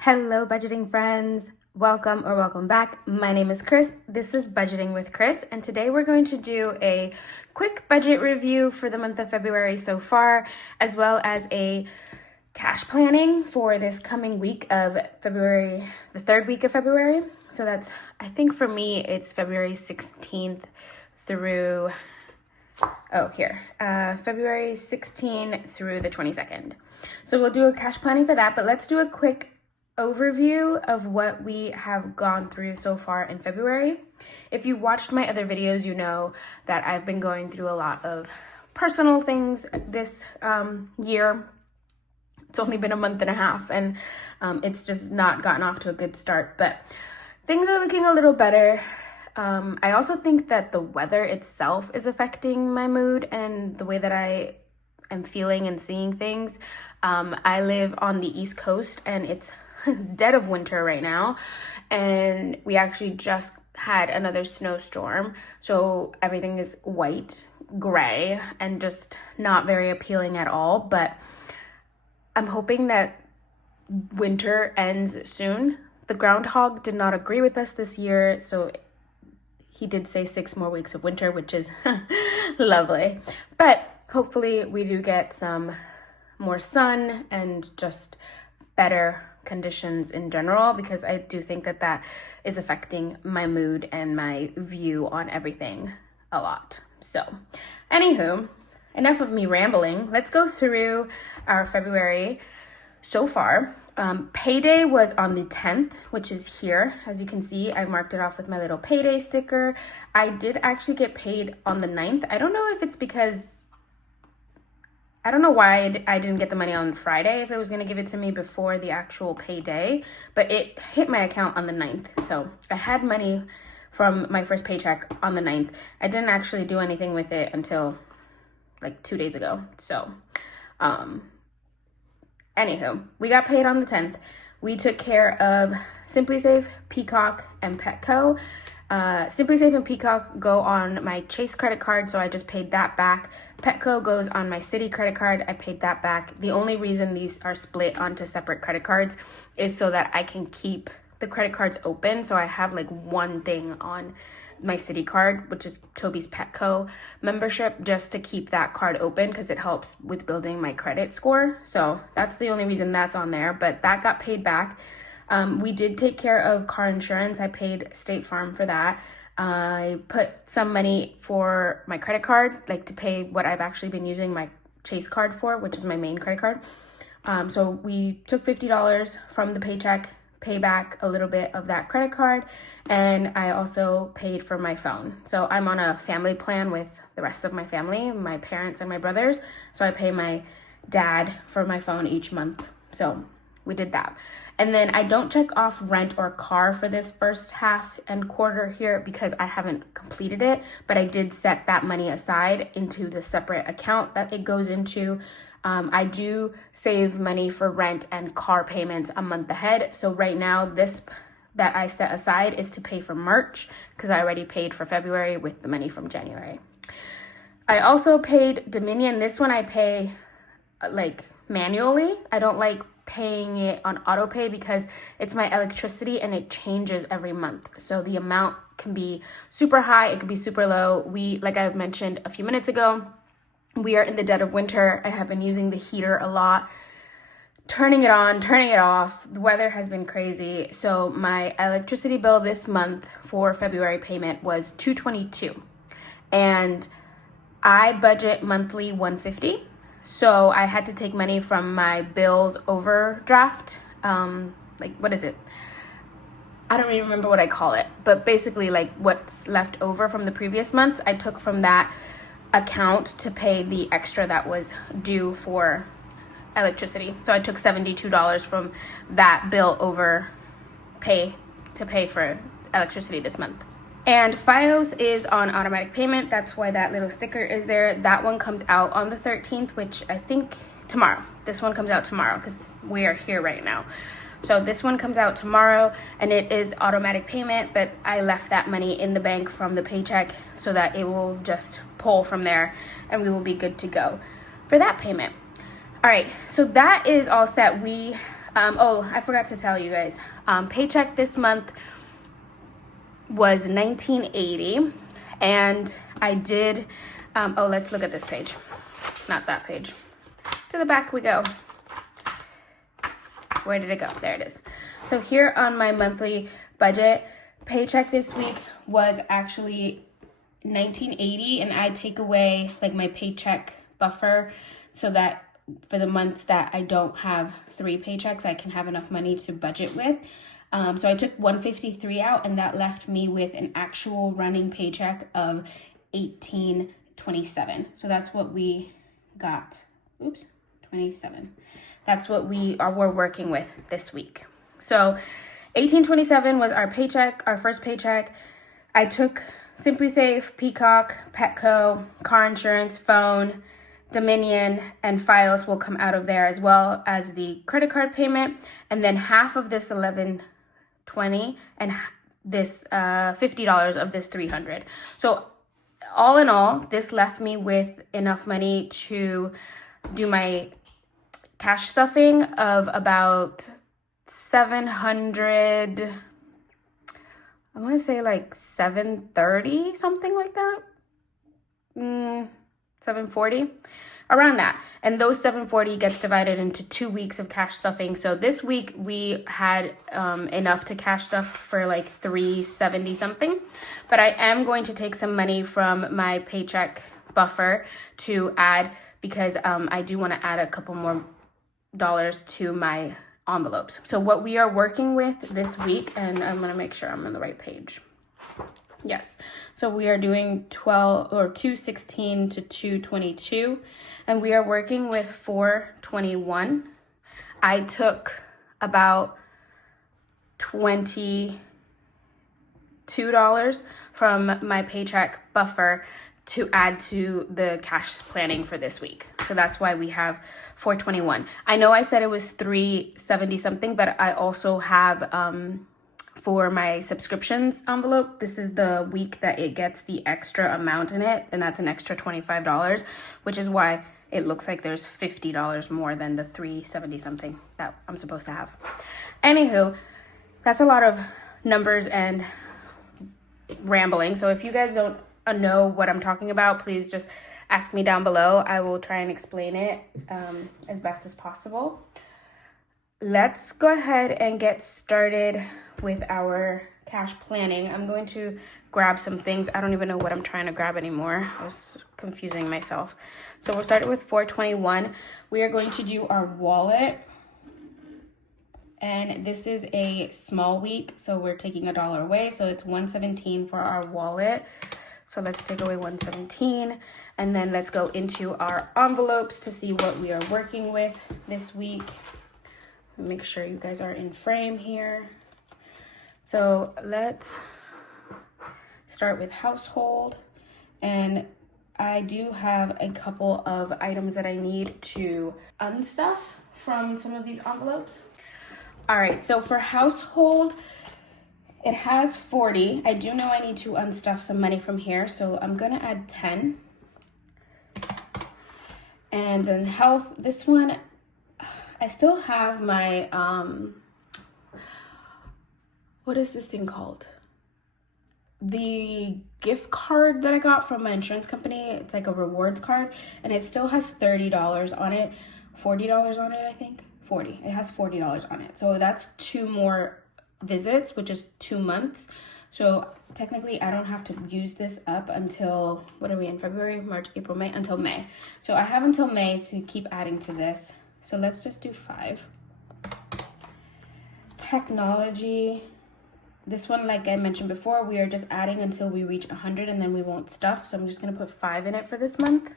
Hello, budgeting friends. Welcome back. My name is Chris. This is Budgeting with Chris, and today we're going to do a quick budget review for the month of February so far, as well as a cash planning for this coming week of February, the third week of February. So that's, I think for me, it's February 16th through, February 16th through the 22nd. So we'll do a cash planning for that, but let's do a quick overview of what we have gone through so far in February. If you watched my other videos, you know that I've been going through a lot of personal things this year. It's only been a month and a half, and it's just not gotten off to a good start, but things are looking a little better. I also think that the weather itself is affecting my mood and the way that I am feeling and seeing things. I live on the East Coast, and it's dead of winter right now, and we actually just had another snowstorm, so everything is white, gray, and just not very appealing at all. But I'm hoping that winter ends soon. The groundhog did not agree with us this year, so he did say 6 more weeks of winter, which is lovely. But hopefully we do get some more sun and just better conditions in general, because I do think that that is affecting my mood and my view on everything a lot. So anywho, enough of me rambling. Let's go through our February so far. Payday was on the 10th, which is here. As you can see, I marked it off with my little payday sticker. I did actually get paid on the 9th. I don't know if it's because I don't know why I didn't get the money on Friday, if it was going to give it to me before the actual payday, but it hit my account on the 9th. So I had money from my first paycheck on the 9th. I didn't actually do anything with it until like 2 days ago. So, anywho, we got paid on the 10th. We took care of Simply Safe, Peacock, and Petco. Simply Safe and Peacock go on my Chase credit card, so I just paid that back. Petco goes on my Citi credit card. I paid that back. The only reason these are split onto separate credit cards is so that I can keep the credit cards open. So I have like one thing on my Citi card, which is Toby's Petco membership, just to keep that card open because it helps with building my credit score. So that's the only reason that's on there, but that got paid back. We did take care of car insurance. I paid State Farm for that. I put some money for my credit card, like to pay what I've actually been using my Chase card for, which is my main credit card. So we took $50 from the paycheck, pay back a little bit of that credit card, and I also paid for my phone. So I'm on a family plan with the rest of my family, my parents and my brothers. So I pay my dad for my phone each month. So we did that. And then I don't check off rent or car for this first half and quarter here because I haven't completed it, but I did set that money aside into the separate account that it goes into. I do save money for rent and car payments a month ahead. So right now, this that I set aside is to pay for March because I already paid for February with the money from January. I also paid Dominion. This one I pay like manually. I don't like paying it on auto pay because it's my electricity and it changes every month. So the amount can be super high, it can be super low. Like I've mentioned a few minutes ago, we are in the dead of winter. I have been using the heater a lot, turning it on, turning it off. The weather has been crazy. So my electricity bill this month for February payment was $222, and I budget monthly $150. So I had to take money from my bills overdraft. What is it? I don't even remember what I call it, but basically like what's left over from the previous month, I took from that account to pay the extra that was due for electricity. So I took $72 from that bill over pay to pay for electricity this month. And FiOS is on automatic payment. That's why that little sticker is there. That one comes out on the 13th, which I think tomorrow. This one comes out tomorrow because we are here right now. So this one comes out tomorrow, and it is automatic payment, but I left that money in the bank from the paycheck so that it will just pull from there and we will be good to go for that payment. All right, so that is all set. We Oh, I forgot to tell you guys. Paycheck this month was $19.80, and I did. Let's look at this page, not that page. To the back we go. Where did it go? There it is. So here on my monthly budget, paycheck this week was actually $19.80, and I take away like my paycheck buffer so that for the months that I don't have 3 paychecks, I can have enough money to budget with. So I took $153 out, and that left me with an actual running paycheck of $18.27. So that's what we got. Oops, 27. That's what we're working with this week. So $18.27 was our paycheck, our first paycheck. I took SimpliSafe, Peacock, Petco, car insurance, phone, Dominion, and Fios will come out of there, as well as the credit card payment, and then half of this $11.20 and this $50 of this $300. So all in all, this left me with enough money to do my cash stuffing of about 700. I want to say like 730, something like that. 740, around that. And those 740 gets divided into 2 weeks of cash stuffing. So this week we had enough to cash stuff for like 370 something. But I am going to take some money from my paycheck buffer to add, because I do want to add a couple more dollars to my envelopes. So what we are working with this week, and I'm going to make sure I'm on the right page. Yes. So we are doing 216 to 222, and we are working with 421. I took about $22 from my paycheck buffer to add to the cash planning for this week. So that's why we have 421. I know I said it was 370 something, but I also have for my subscriptions envelope, this is the week that it gets the extra amount in it, and that's an extra $25, which is why it looks like there's $50 more than the 370 something that I'm supposed to have. Anywho, that's a lot of numbers and rambling. So if you guys don't know what I'm talking about, please just ask me down below. I will try and explain it as best as possible. Let's go ahead and get started with our cash planning. I'm going to grab some things. I don't even know what I'm trying to grab anymore. I was confusing myself. So we'll start with 421. We are going to do our wallet. And this is a small week, so we're taking $1 away. So it's $117 for our wallet. So let's take away $117, and then let's go into our envelopes to see what we are working with this week. Make sure you guys are in frame here. So let's start with household, and I do have a couple of items that I need to unstuff from some of these envelopes. All right, so for household, it has 40. I do know I need to unstuff some money from here, so I'm gonna add 10. And then health, this one, I still have my, what is this thing called? The gift card that I got from my insurance company. It's like a rewards card, and it still has $30 on it, $40 on it, I think. 40. It has $40 on it. So that's 2 more visits, which is 2 months. So technically I don't have to use this up until, what are we in, February, March, April, May, until May. So I have until May to keep adding to this. So let's just do 5. Technology, this one, like I mentioned before, we are just adding until we reach 100, and then we won't stuff. So I'm just gonna put 5 in it for this month.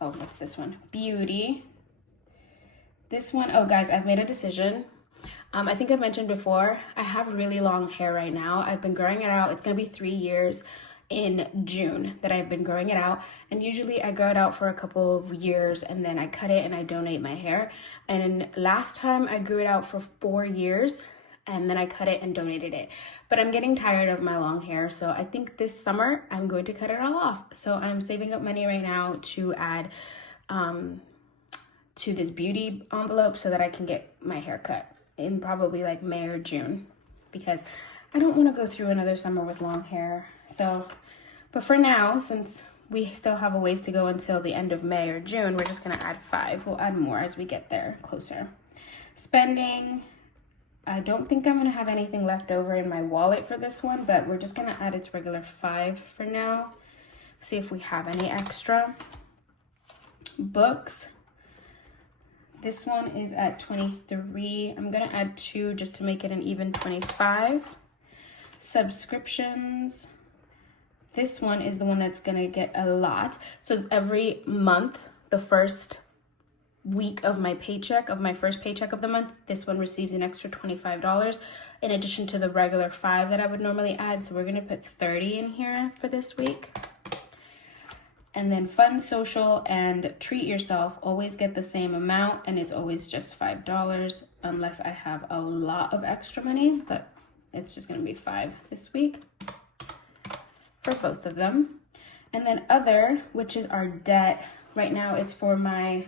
What's this one? Beauty. This one, oh guys, I've made a decision. I think I mentioned before, I have really long hair right now. I've been growing it out. It's gonna be 3 years in June that I've been growing it out. And usually I grow it out for a couple of years, and then I cut it and I donate my hair. And last time I grew it out for 4 years, and then I cut it and donated it. But I'm getting tired of my long hair, so I think this summer I'm going to cut it all off. So I'm saving up money right now to add to this beauty envelope so that I can get my hair cut in probably like May or June, because I don't want to go through another summer with long hair. So, but for now, since we still have a ways to go until the end of May or June, we're just gonna add 5. We'll add more as we get there closer. Spending, I don't think I'm gonna have anything left over in my wallet for this one, but we're just gonna add its regular 5 for now. See if we have any extra. Books, this one is at 23. I'm gonna add 2 just to make it an even 25. Subscriptions, this one is the one that's gonna get a lot. So every month, the first week of my paycheck, of my first paycheck of the month, this one receives an extra $25 in addition to the regular 5 that I would normally add. So we're gonna put 30 in here for this week. And then fun, social, and treat yourself always get the same amount, and it's always just $5 unless I have a lot of extra money, but it's just gonna be 5 this week for both of them. And then other, which is our debt. Right now it's for my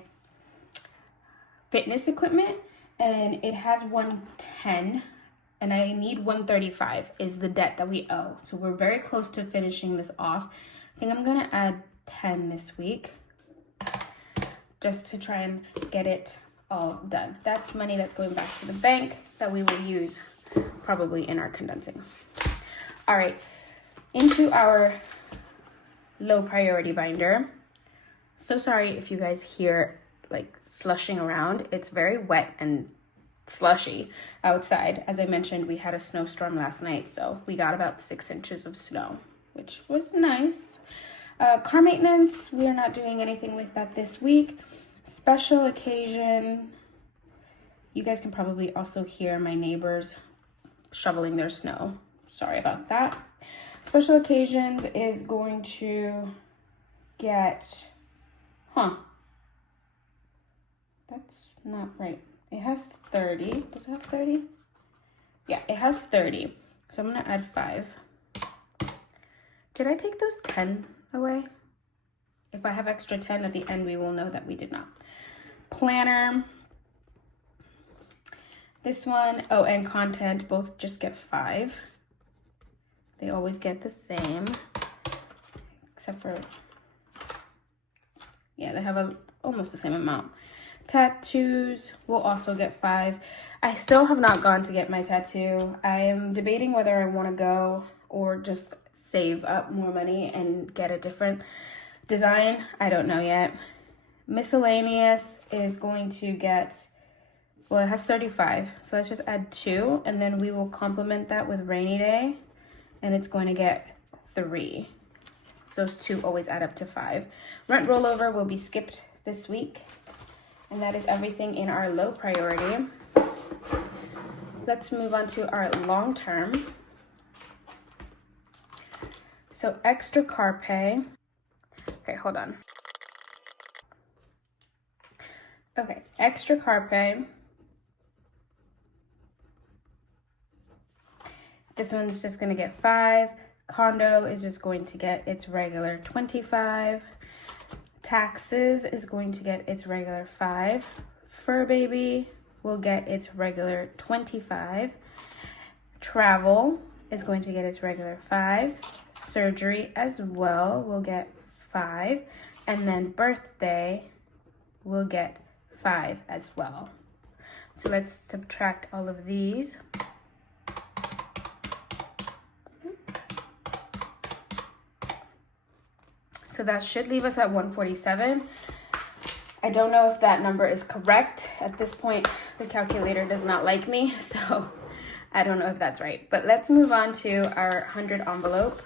fitness equipment, and it has 110 and I need 135 is the debt that we owe. So we're very close to finishing this off. I think I'm gonna add 10 this week just to try and get it all done. That's money that's going back to the bank that we will use probably in our condensing. All right, into our low priority binder. So sorry if you guys hear like slushing around. It's very wet and slushy outside. As I mentioned, we had a snowstorm last night, so we got about 6 inches of snow, which was nice. Car maintenance, we're not doing anything with that this week. Special occasion, you guys can probably also hear my neighbors shoveling their snow. Sorry about that. Special occasions is going to get, that's not right. It has 30. Does it have 30? Yeah, it has 30. So I'm gonna add 5. Did I take those 10 away? If I have extra 10 at the end, we will know that we did not. Planner. This one, oh, and content, both just get 5. They always get the same, except for, yeah, they have almost the same amount. Tattoos will also get 5. I still have not gone to get my tattoo. I am debating whether I want to go or just save up more money and get a different design. I don't know yet. Miscellaneous is going to get, well, it has 35. So let's just add 2, and then we will complement that with rainy day, and it's going to get 3. Those 2 always add up to 5. Rent rollover will be skipped this week. And that is everything in our low priority. Let's move on to our long term. So extra car pay. Okay, hold on. Okay, extra car pay. This one's just gonna get 5. Condo is just going to get its regular 25. Taxes is going to get its regular 5. Fur baby will get its regular 25. Travel is going to get its regular 5. Surgery as well will get 5. And then birthday will get 5 as well. So let's subtract all of these. So that should leave us at 147. I don't know if that number is correct. At this point, the calculator does not like me, so I don't know if that's right. But let's move on to our 100 envelope.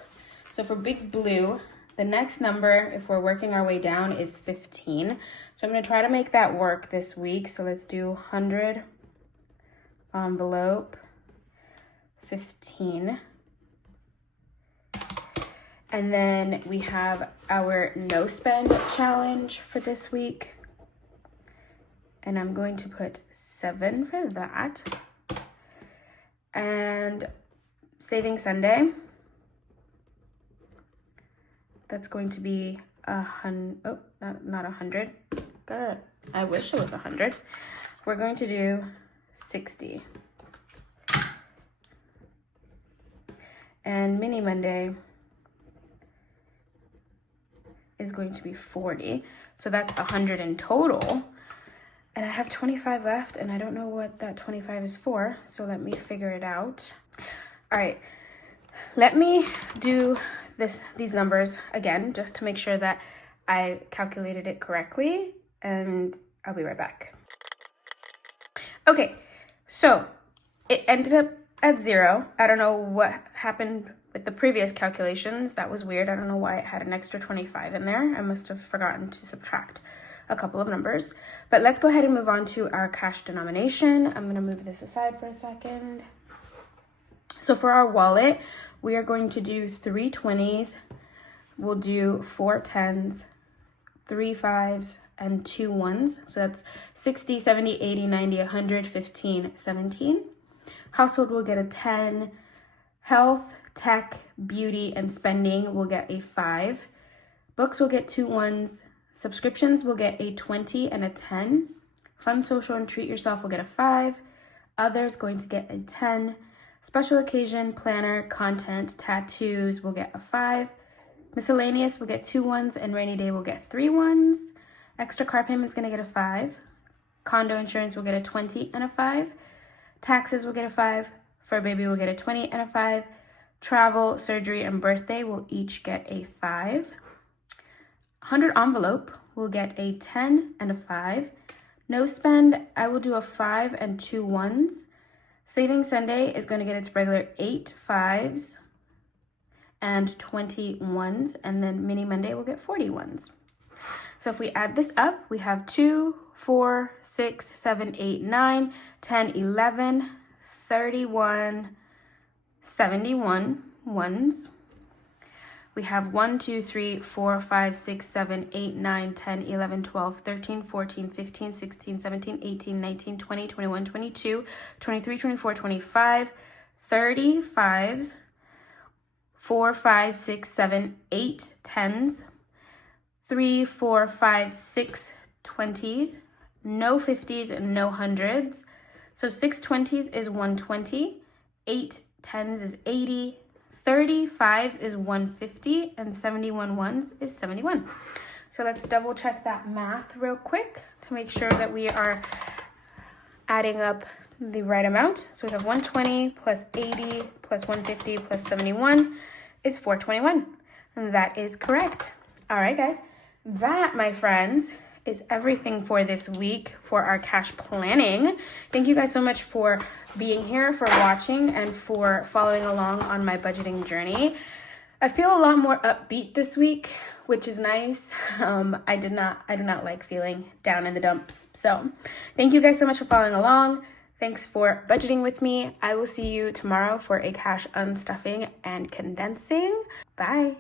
So for Big Blue, the next number, if we're working our way down, is 15. So I'm gonna try to make that work this week. So let's do 100 envelope, 15. And then we have our no spend challenge for this week. And I'm going to put 7 for that. And Saving Sunday, that's going to be not 100. Gotta I wish it was 100. We're going to do 60. And mini Monday is going to be 40. So that's 100 in total. And I have 25 left, and I don't know what that 25 is for. So let me figure it out. All right, let me do these numbers again, just to make sure that I calculated it correctly, and I'll be right back. Okay, so it ended up at 0. I don't know what happened with the previous calculations. That was weird. I don't know why it had an extra 25 in there. I must have forgotten to subtract a couple of numbers. But let's go ahead and move on to our cash denomination. I'm going to move this aside for a second. So for our wallet, we are going to do 3 20s. We'll do 4 10s, 3 5s, and 2 1s. So that's 60, 70, 80, 90, 100, 15, 17. Household will get a 10. Health, tech, beauty, and spending will get a 5. Books will get 2 1s. Subscriptions will get a 20 and a 10. Fun, social, and treat yourself will get a 5. Others going to get a 10. Special occasion, planner, content, tattoos will get a 5. Miscellaneous will get 2 1s, and rainy day will get 3 1s. Extra car payment's gonna get a 5. Condo insurance will get a 20 and a 5. Taxes will get a 5. Fur baby will get a 20 and a 5. Travel, surgery, and birthday will each get a 5. 100 envelope will get a 10 and a 5. No spend, I will do a 5 and 2 1s. Saving Sunday is going to get its regular 8 5s and 20 1s, and then mini Monday will get 40 1s. So if we add this up, we have 2, 4, 6, 7, 8, 9, 10, 11, 31, 71 1s. We have 1, 2, 3, 4, 5, 6, 7, 8, 9, 10, 11, 12, 13, 14, 15, 16, 17, 18, 19, 20, 21, 22, 23, 24, 25, 30 5s, 4, 5, 6, 7, 8 10s, 3, 4, 5, 6 20s, no 50s and no 100s. So 6 20s is 120, 8 10s is 80, 30 5s is 150, and 71 1s is 71. So let's double check that math real quick to make sure that we are adding up the right amount. So we have 120 plus 80 plus 150 plus 71 is 421. And that is correct. All right, guys. That, my friends, is everything for this week for our cash planning. Thank you guys so much for being here, for watching, and for following along on my budgeting journey. I feel a lot more upbeat this week, which is nice. I do not like feeling down in the dumps. So thank you guys so much for following along. Thanks for budgeting with me. I will see you tomorrow for a cash unstuffing and condensing. Bye.